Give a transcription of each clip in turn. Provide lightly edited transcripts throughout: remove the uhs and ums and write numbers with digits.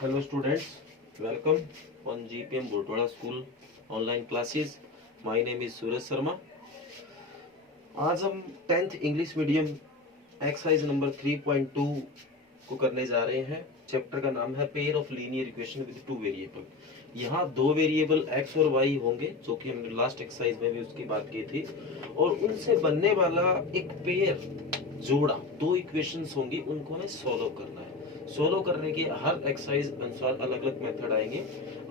Hello students, welcome on GPM Botwada School online classes. My name is Suraj Sharma. आज हम 10th English medium exercise number 3.2 को करने जा रहे हैं। चैप्टर का नाम है pair of linear equation with two variable. यहाँ दो वेरिएबल x और y होंगे, जो कि हमने लास्ट एक्सरसाइज में भी उसकी बात की थी, और उनसे बनने वाला एक पेयर जोड़ा दो इक्वेशंस होंगी, उनको हमें सॉल्व करना है। सोल्व करने के हर एक्सरसाइज अनुसार अलग अलग मेथड आएंगे।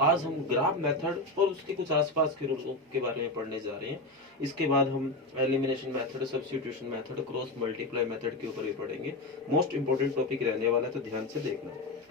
आज हम ग्राफ मेथड और उसके कुछ आसपास के रूलों के बारे में पढ़ने जा रहे हैं। इसके बाद हम elimination method, substitution method, cross multiply method के ऊपर भी पढ़ेंगे। मोस्ट इंपोर्टेंट टॉपिक रहने वाला है, तो ध्यान से देखना।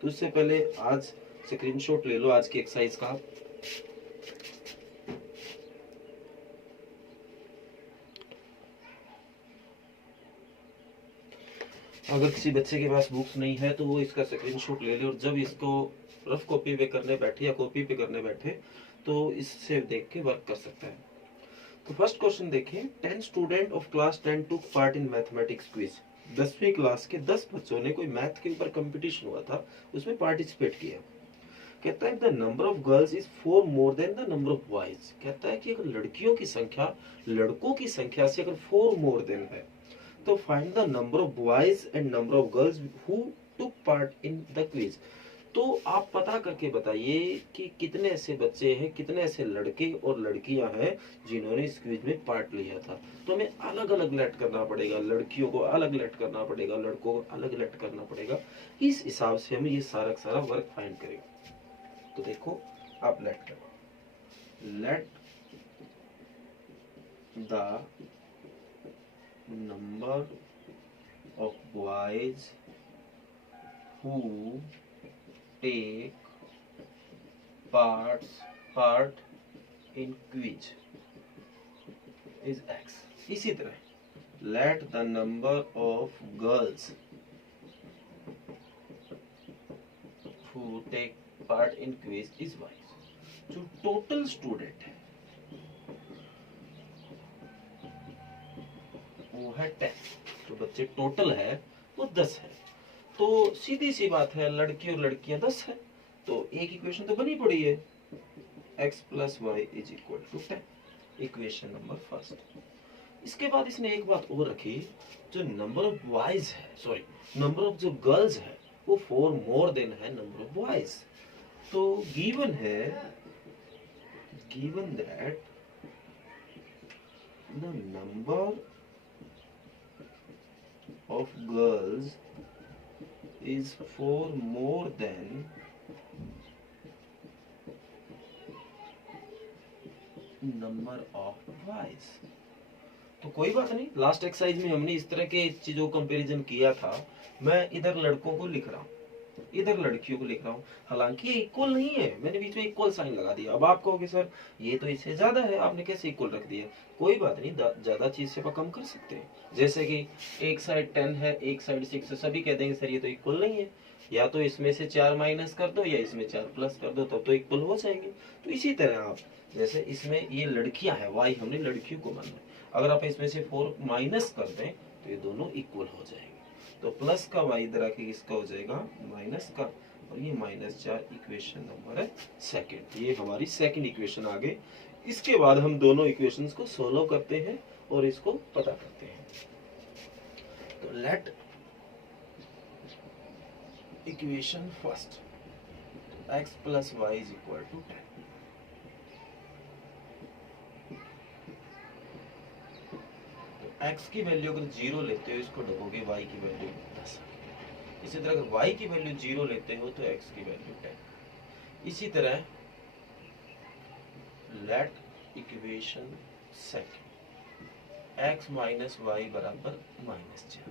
तो उससे पहले आज स्क्रीनशॉट ले लो आज की एक्सरसाइज का। अगर किसी बच्चे के पास बुक्स नहीं है तो वो इसका स्क्रीनशॉट ले ले, और जब इसको रफ कॉपी पे करने बैठे या कॉपी पे करने बैठे तो इससे देख के वर्क कर सकता है। तो फर्स्ट क्वेश्चन देखिए, 10 student of class 10 took part in mathematics quiz. 10वीं क्लास के 10 बच्चों ने कोई मैथ के ऊपर कंपटीशन हुआ था, उसमें पार्टिसिपेट किया। कहता है the number of girls is 4 more then the number of boys. कहता है कि अगर लड़कियों की संख्या लड़कों की संख्या से अगर 4 मोर देन है, तो find the number of boys and number of girls who took part in the quiz. तो आप पता करके बताइए कि कितने ऐसे बच्चे हैं, कितने ऐसे लड़के और लड़कियां हैं जिन्होंने इस क्विज में पार्ट लिया था। तो हमें अलग अलग लेट करना पड़ेगा, लड़कियों को अलग लेट करना पड़ेगा, लड़कों को अलग लेट करना पड़ेगा। इस हिसाब से हम ये सारा का सारा वर्क फाइंड करेंगे। तो देखो, आप लेट करो, let the number of boys who take part in quiz is x। इसी तरह let the number of girls who take part in quiz is y। जो टोटल स्टूडेंट है वो है 10, जो बच्चे टोटल है वो 10 है। तो सीधी सी बात है, लड़की और लड़कियां 10 है, तो एक इक्वेशन तो बनी पड़ी है, x plus y is equal to 10, equation number first. इसके बाद इसने एक बात और रखी, जो नंबर ऑफ बॉयज है, सॉरी नंबर ऑफ जो गर्ल्स है वो 4 मोर देन है नंबर ऑफ बॉयज। तो गिवन है, given that the number of girls is 4 more than number of boys। तो कोई बात नहीं, लास्ट एक्सरसाइज में हमने इस तरह के चीजों को कंपैरिजन किया था। मैं इधर लड़कों को लिख रहा हूँ, इधर लड़कियों को लिख रहा हूँ, हालांकि ये इक्वल नहीं है, मैंने बीच में इक्वल साइन लगा दिया। अब आप कहोगे सर ये तो इससे ज्यादा है, आपने कैसे इक्वल रख दिया? कोई बात नहीं, ज्यादा चीज से कम कर सकते हैं। जैसे कि एक साइड 10 है, एक साइड 6 है, सभी कह देंगे सर ये तो इक्वल नहीं है, या तो इसमें से 4 माइनस कर दो या इसमें 4 प्लस कर दो, तब तो इक्वल हो जाएंगे। तो इसी तरह आप, जैसे इसमें ये लड़कियां हैं, वाई हमने लड़कियों को मानना है, अगर आप इसमें से 4 माइनस कर दें तो ये दोनों इक्वल हो जाएंगे। तो प्लस का वाई इधर आके किसका हो जाएगा, माइनस का, और ये -4 इक्वेशन नंबर है सेकंड। ये हमारी सेकंड इक्वेशन आ गई। इसके बाद हम दोनों इक्वेशंस को सोल्व करते हैं और इसको पता करते हैं। तो let equation first, x plus y is equal to 10। x की वैल्यू अगर 0 लेते हो, इसको ढकोगे y की वैल्यू 10। इसी तरह अगर y की वैल्यू 0 लेते हो तो x की वैल्यू 10। इसी तरह let equation second, x minus y बराबर -4।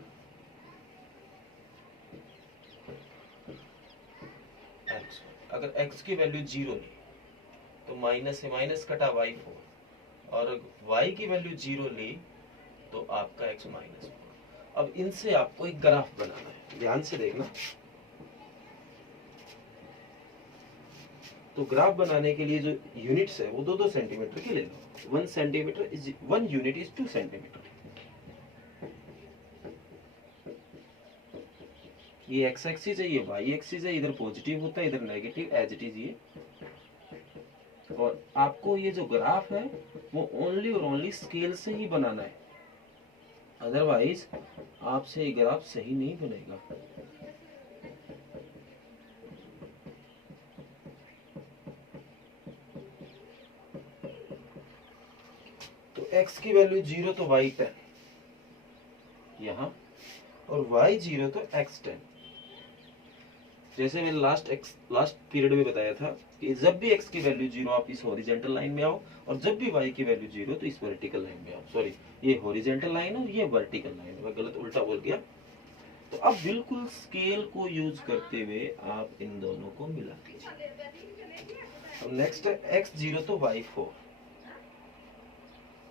x अगर x की वैल्यू 0 ली तो माइनस से माइनस कटा y 4, और y की वैल्यू 0 ली तो आपका x -4। अब इनसे आपको एक ग्राफ बनाना है, ध्यान से देखना। तो ग्राफ बनाने के लिए जो यूनिट्स है वो 2-2 सेंटीमीटर की ले लो। 1 centimetre is 1 unit is 2 centimetre. ये एक्स एक्सिस है, ये वाई एक्सिस है, इधर पॉजिटिव होता है, इधर नेगेटिव, एज इट इज ये। और आपको ये जो ग्राफ है वो ओनली और ओनली स्केल से ही बनाना है, अदरवाइज आपसे ये ग्राफ सही नहीं बनेगा। तो x की वैल्यू 0 तो y 10 यहाँ, और y 0 तो x 10। जैसे मैंने लास्ट पीरियड में बताया था कि जब भी x की वैल्यू 0 आप इस हॉरिजॉन्टल लाइन में आओ, और जब भी y की वैल्यू 0 तो इस वर्टिकल लाइन में आओ। सॉरी, ये हॉरिजॉन्टल लाइन और ये वर्टिकल लाइन, मैं गलत उल्टा बोल गया। तो अब बिल्कुल स्केल को यूज करते हुए आप इन दोनों को मिला दीजिए। अब नेक्स्ट है x 0 तो y 4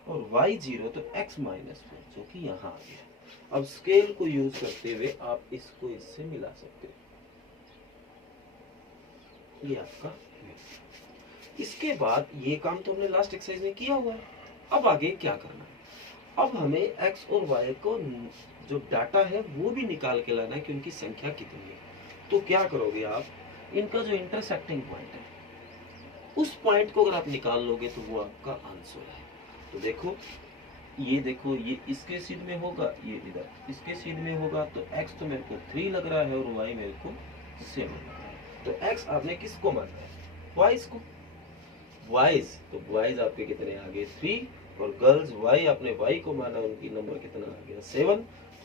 और y 0 तो x माइनस 4, जो कि यहाँ आ गया। अब स्केल को यूज करते हुए आप इसको इससे मिला सकते हो, ये आपका है। इसके बाद ये काम तो हमने लास्ट एक्सरसाइज में किया हुआ है। अब आगे क्या करना है, अब हमें x और y को जो डाटा है वो भी निकाल के लाना है कि उनकी संख्या कितनी है। तो क्या करोगे आप, इनका जो इंटरसेक्टिंग पॉइंट है उस पॉइंट को अगर आप निकाल लोगे तो वो आपका आंसर है। तो देखो ये इसके सीध में होगा, ये इधर इसके सीध में होगा, तो x तो मेरे को 3 लग रहा है और y मेरे को 7 लग रहा है। तो x आपने किसको माना है, बॉयज को, बॉयज, तो बॉयज आपके कितने आ गए 3, और गर्ल्स y आपने y को माना, उनकी नंबर कितना आ गया 7।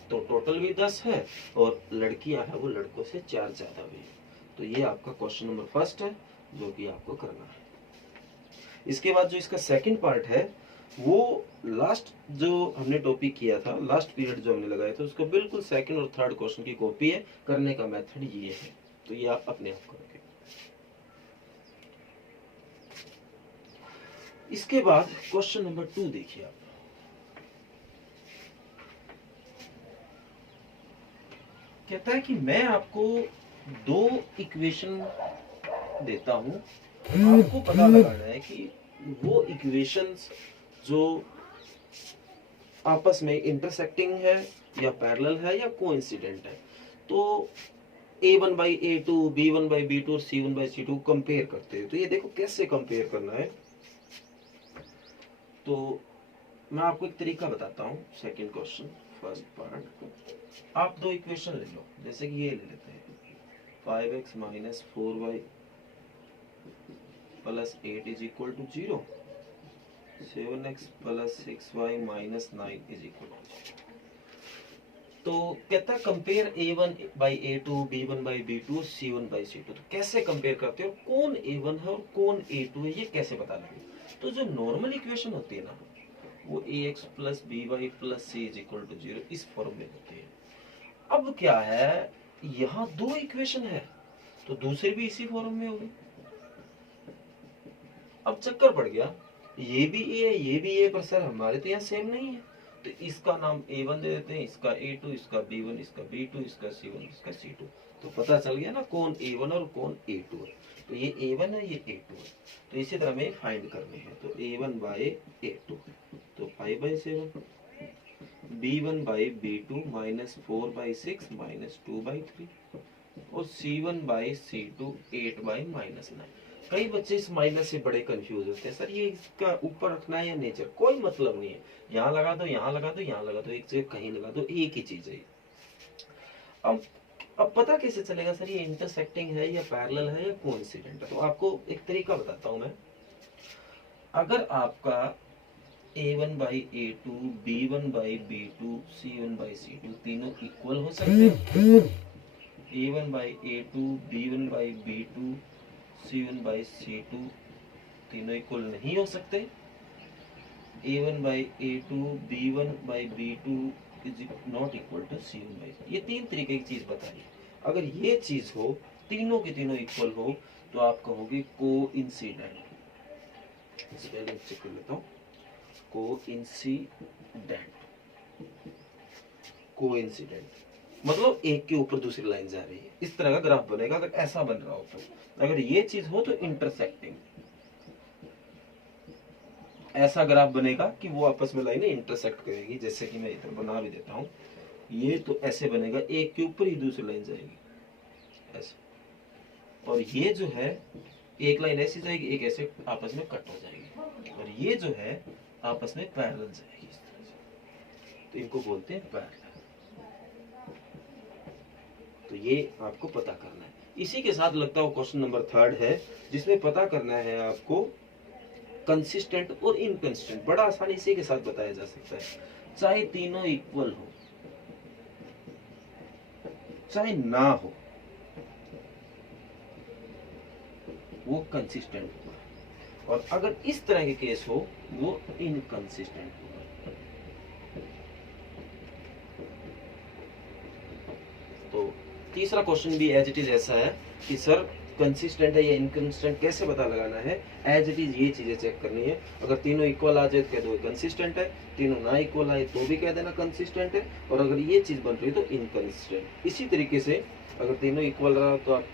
तो टोटल भी 10 है, और लड़कियां हैं वो लड़कों से 4 ज्यादा भी है। तो ये आपका क्वेश्चन नंबर फर्स्ट है जो कि आपको करना है। इसके बाद जो इसका सेकंड पार्ट है वो लास्ट जो हमने टॉपिक किया था, लास्ट पीरियड जो हमने लगाया था, उसका बिल्कुल सेकंड और थर्ड क्वेश्चन की कॉपी है। करने का मेथड ये है, तो ये आप अपने आप करोगे। इसके बाद क्वेश्चन नंबर 2 देखिए आप, कहता है कि मैं आपको 2 इक्वेशन देता हूं, आपको पता लगाना है कि वो इक्वेशंस जो आपस में इंटरसेक्टिंग है या पैरेलल है या कोइंसिडेंट है। तो a1 by a2, b1 by b2 और c1 by c2 कंपेयर करते हैं। तो ये देखो कैसे कंपेयर करना है। तो मैं आपको एक तरीका बताता हूँ। सेकंड क्वेश्चन फर्स्ट पार्ट, आप 2 इक्वेशन ले लो, जैसे कि ये ले लेते हैं 5x minus 4y plus 8 is equal to 0, 7x plus 6y minus 9 is equal to 0। तो कहता है compare a1 by a2, b1 by b2, c1 by c2। तो कैसे कंपेयर करते हो, कौन a1 है और कौन a2 है, ये कैसे पता लगे। तो जो नॉर्मल इक्वेशन होती है ना, वो ax plus by plus c is equal to 0 इस फॉर्म में होती है। अब क्या है, यहाँ 2 इक्वेशन है तो दूसरी भी इसी फॉर्म में होगी। अब चक्कर पड़ गया, ये भी a है ये भी a, पर सर हमारे तो यहाँ सेम नहीं है, तो इसका नाम a1 दे देते हैं, इसका a2, इसका b1, इसका b2, इसका c1, इसका c2। तो पता चल गया ना कौन a1 और कौन a2 है। तो ये a1 है ये a2 है। तो इसी तरह हमें फाइंड करने हैं। तो a1 बाय a2 तो 5/7, b1 bye b2 minus 4/6 minus 2/3, और c1 बाय c2 8/-9। कई बच्चे इस माइनस से बड़े कंफ्यूज होते हैं, सर ये इसका ऊपर रखना है या नीचे, कोई मतलब नहीं है, यहाँ लगा दो यहाँ लगा दो यहाँ लगा दो, एक जगह कहीं लगा दो, एक ही चीज है। अब पता कैसे चलेगा सर ये इंटरसेक्टिंग है या पैरेलल है या कोइंसिडेंट है। तो आपको एक तरीका बताता हूं मैं। अगर आपका a1 by a2, b1 by b2, c1 by c2 तीनों इक्वल हो सकते हैं, a1 by a2, b1 by b2, c1 by c2 तीनों इक्वल नहीं हो सकते, a1 by a2, b1 by b2 is not equal to c1 by c2। ये 3 तरीके की चीज बताइए। अगर ये चीज हो, तीनों की तीनों इक्वल हो, तो आप कहोगे कोइंसिडेंट। स्पेलिंग चेक कर लेता हूँ, कोइंसिडेंट। कोइंसिडेंट मतलब एक के ऊपर दूसरी लाइन जा रही है, इस तरह का ग्राफ बनेगा। अगर ऐसा बन रहा हो तो, अगर ये चीज हो तो इंटरसेक्टिंग, ऐसा ग्राफ बनेगा कि वो आपस में लाइनें इंटरसेक्ट करेगी। जैसे कि मैं इधर बना भी देता हूँ, ये तो ऐसे बनेगा, एक के ऊपर ही दूसरी लाइन जाएगी ऐसे, और ये जो है एक लाइन ऐसी जाएगी, एक ऐसे आपस में कट हो जाएगी, और ये जो है आपस में पैरेलल जाएगी इस तरह से, तो इनको बोलते हैं पैरेलल। तो ये आपको पता करना है। इसी के साथ लगता है क्वेश्चन नंबर 3 है, जिसमें पता करना है आपको कंसिस्टेंट और इनकंसिस्टेंट। बड़ा आसानी इसी के साथ बताया जा सकता है, चाहे तीनों इक्वल हो चाहे ना हो, वो कंसिस्टेंट होगा, और अगर इस तरह के केस हो वो इनकंसिस्टेंट होगा। तो तीसरा क्वेश्चन भी एज इट इज ऐसा है कि सर कंसिस्टेंट है या इनकंसिस्टेंट कैसे पता लगाना है। एज इट इज ये चीजें चेक करनी है। अगर तीनों इक्वल आ जाए तो कह दो कंसिस्टेंट है, तीनों ना इक्वल आए तो भी कह देना कंसिस्टेंट है, और अगर ये चीज बन रही है तो इनकंसिस्टेंट। इसी तरीके से अगर तीनों इक्वल रहा तो आप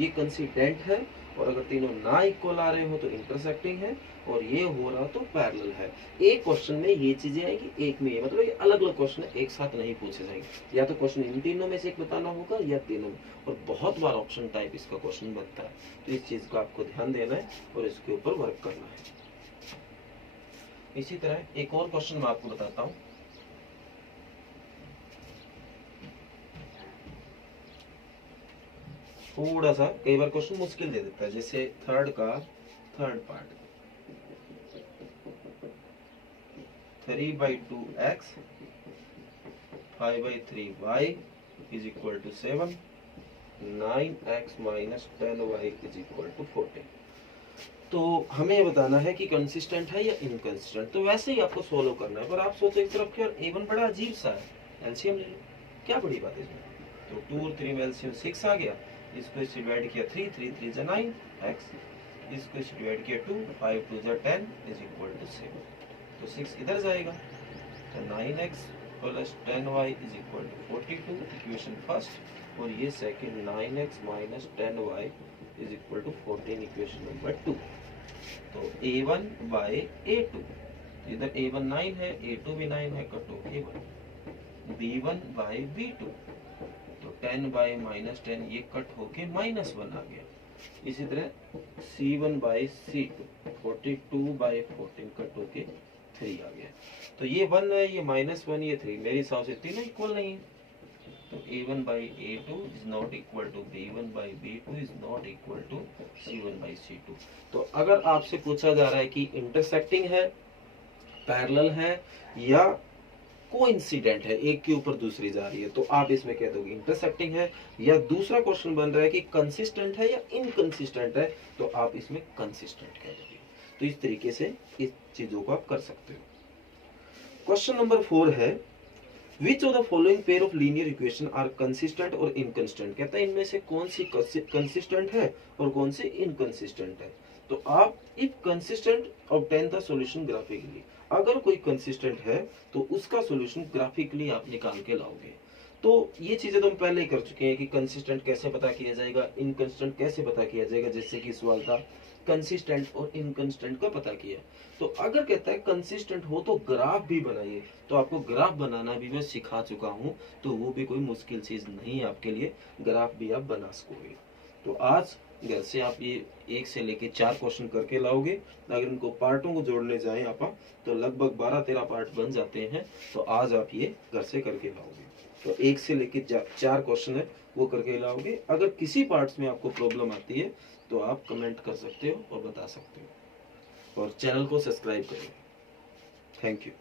ये कंसिस्टेंट है, और अगर तीनों ना इक्वल आ रहे हो तो इंटरसेक्टिंग है, और ये हो रहा तो पैरेलल है। एक क्वेश्चन में ये चीजें आएगी, एक में ये, मतलब ये अलग अलग क्वेश्चन एक साथ नहीं पूछे जाएंगे। या तो क्वेश्चन इन तीनों में से एक बताना होगा या तीनों में, और बहुत बार ऑप्शन टाइप इसका क्वेश्चन बनता है। तो इस चीज का आपको ध्यान देना है और इसके ऊपर वर्क करना है। इसी तरह एक और क्वेश्चन मैं आपको बताता हूँ। थोड़ा सा कई बार क्वेश्चन मुश्किल दे देता है, जैसे थर्ड का third part 3/2x 5/3y is equal to 7, 9x minus 10y is equal to 14। तो हमें ये बताना है कि कंसिस्टेंट है या इनकंसिस्टेंट। तो वैसे ही आपको सोल्व करना है, पर आप सोचो एक तरफ यार a1 बड़ा अजीब सा है, एलसीएम ले लो, क्या बड़ी बात है इसमें। तो 2 और 3 में एलसीएम 6 आ गया, इसको इससे डिवाइड किया 3, 3 3 जा 9x, इसको इससे डिवाइड किया 2, 5 2 जा 10 इज इक्वल टू 7। तो 6 इधर जाएगा, तो 9x plus 10y is equal to 42, equation first, और ये second 9x minus 10y is equal to 14, equation number 2। तो a1 बाय a2, इधर a1 9 है, a2 भी 9 है, कट होके 1, b1 बाय b2, तो 10 बाय माइनस 10 ये कट होके -1 आ गया। इसी तरह c1 bye c2, 42 bye 14 cut होके 3 आ गया। तो ये 1 है, ये -1, ये 3, मेरे हिसाब से तीनों इक्वल नहीं है। तो a1 by a2 is not equal to b1 by b2 is not equal to c1 by c2। तो अगर आपसे पूछा जा रहा है कि इंटरसेक्टिंग है, पैरेलल है, या कोइंसिडेंट है, एक के ऊपर दूसरी जा रही है, तो आप इसमें कह दोगे इंटरसेक्टिंग है। या दूसरा क्वेश्चन बन रहा है कि कंसिस्टेंट है या इनकंसिस्टेंट है, तो आप इसमें कंसिस्टेंट कह दोगे। तो इस तरीके से इस चीजों को आप कर सकते हो। क्वेश्चन नंबर 4 है, which of the following pair of linear equation are consistent और इनकंसिस्टेंट। कहता है इनमें से कौन सी कंसिस्टेंट है और कौन सी इनकंसिस्टेंट है। तो आप if consistent obtain the solution graphically, अगर कोई कंसिस्टेंट है तो उसका सॉल्यूशन ग्राफिकली आप निकाल के लाओगे। तो ये चीजें तो हम पहले ही कर चुके हैं कि कंसिस्टेंट कैसे पता किया जाएगा, इनकंसिस्टेंट कैसे पता किया जाएगा, जैसे कि सवाल था कंसिस्टेंट और इनकंसिस्टेंट का पता किया। तो अगर कहता है कंसिस्टेंट हो तो ग्राफ भी बनाइए, तो आपको ग्राफ बनाना भी मैं सिखा चुका हूं, तो वो भी कोई मुश्किल चीज नहीं है आपके लिए, ग्राफ भी आप बना सकोगे। तो आज घर से आप ये 1 से लेके 4 क्वेश्चन करके लाओगे। अगर इनको पार्टों को जोड़ने जाएं आप तो लगभग 12-13 पार्ट बन जाते हैं। तो आज आप ये घर से करके लाओगे। तो 1 से लेके 4 क्वेश्चन है वो करके लाओगे। अगर किसी पार्ट्स में आपको प्रॉब्लम आती है तो आप कमेंट कर सकते हो और बता सकते हो, और चैनल को सब्सक्राइब करें। Thank you.